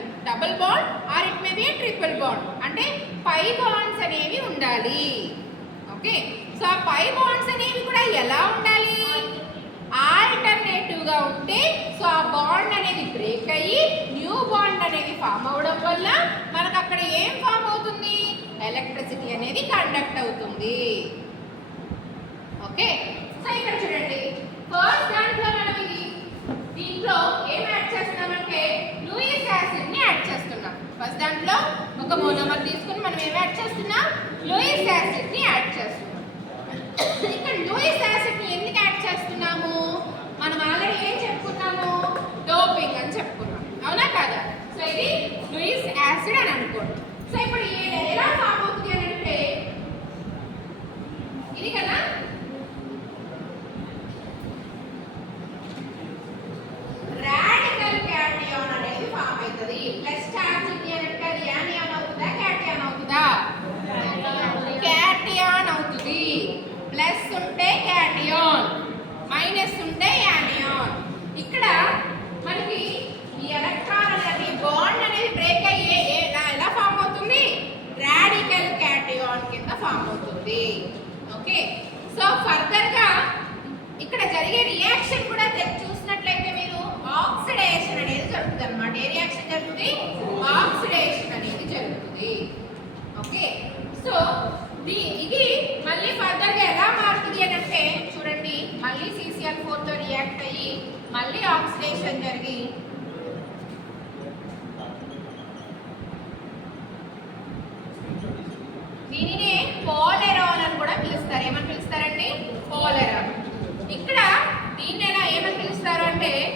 ఉండాలి. Double bond or it may be triple bond, అంటే pi bonds అనేవి ఉండాలి. ఓకే, సో ఆ పై బాండ్స్ అనేవి కూడా ఎలా ఉండాలి? ఆల్టర్నేటివ్ గా ఉంటే సో ఆ బాండ్ అనేది బ్రేక్ అయ్యి న్యూ బాండ్ అనేది ఫామ్ అవడం వల్ల మనకు అక్కడ ఏం ఫామ్ అవుతుంది? ఎలక్ట్రిసిటీ అనేది కండక్ట్ అవుతుంది. ఓకే, సో ఇక్కడ చూడండి, ఫస్ట్ దాంట్లో మనం దీంట్లో ఏం యాడ్ చేస్తున్నామంటే లూయిస్ యాసిడ్ ని యాడ్ చేస్తున్నాం. ఫస్ట్ దాంట్లో ఒక మోనోమర్ తీసుకుని మనం ఏం యాడ్ చేస్తున్నాం? లూయిస్ యాసిడ్ ని యాడ్ చేస్తున్నాం. ఇక్కడ లూయిస్ యాసిడ్ ని ఎందుకు యాడ్ చేస్తున్నాము? మనం ఆల్రెడీ ఏం చెప్పుకున్నాము? డోపింగ్ అని చెప్పుకున్నాం, అవునా కాదా? సో ఇది లూయిస్ యాసిడ్ అని అనుకోండి. సో ఇప్పుడు ఎలా ఫామ్ అవుతుంది అని అంటే ఇది కదా, రాడికల్ క్యాటియాన్ అనేది ఫామ్ అవుతుంది. ప్లస్ చార్జ్ ఉంది అని అంటే అది యానియాన్ అవుతుందా క్యాటియాన్ అవుతుందా? క్యాటియాన్ అవుతుంది. ప్లస్ ఉంటే క్యాటియాన్, మైనస్ ఉంటే యానియాన్. ఇక్కడ మనకి ఈ ఎలక్ట్రాన్ అనేది బాండ్ అనేది బ్రేక్ అయ్యే ఎలా ఫామ్ అవుతుంది? రాడికల్ క్యాటియాన్ కింద ఫామ్ అవుతుంది. ఓకే, సో ఫర్దర్ గా ఇక్కడ జరిగే రియాక్షన్ కూడా చూసినట్లయితే మీరు ఆక్సిడేషన్ అనేది జరుగుతుంది అన్నమాట. ఏ రియాక్షన్ జరుగుతుంది? ఆక్సిడేషన్ అనేది జరుగుతుంది. ఓకే, సో ఇది మళ్ళీ ఫర్దర్ గా ఎలా మారుతుంది అని అంటే చూడండి, మళ్ళీ CCl4 తో రియాక్ట్ అయ్యి మళ్ళీ ఆక్సిడేషన్ జరిగి దీనినే పోలెరాన్ అని కూడా పిలుస్తారు. ఏమని పిలుస్తారండి?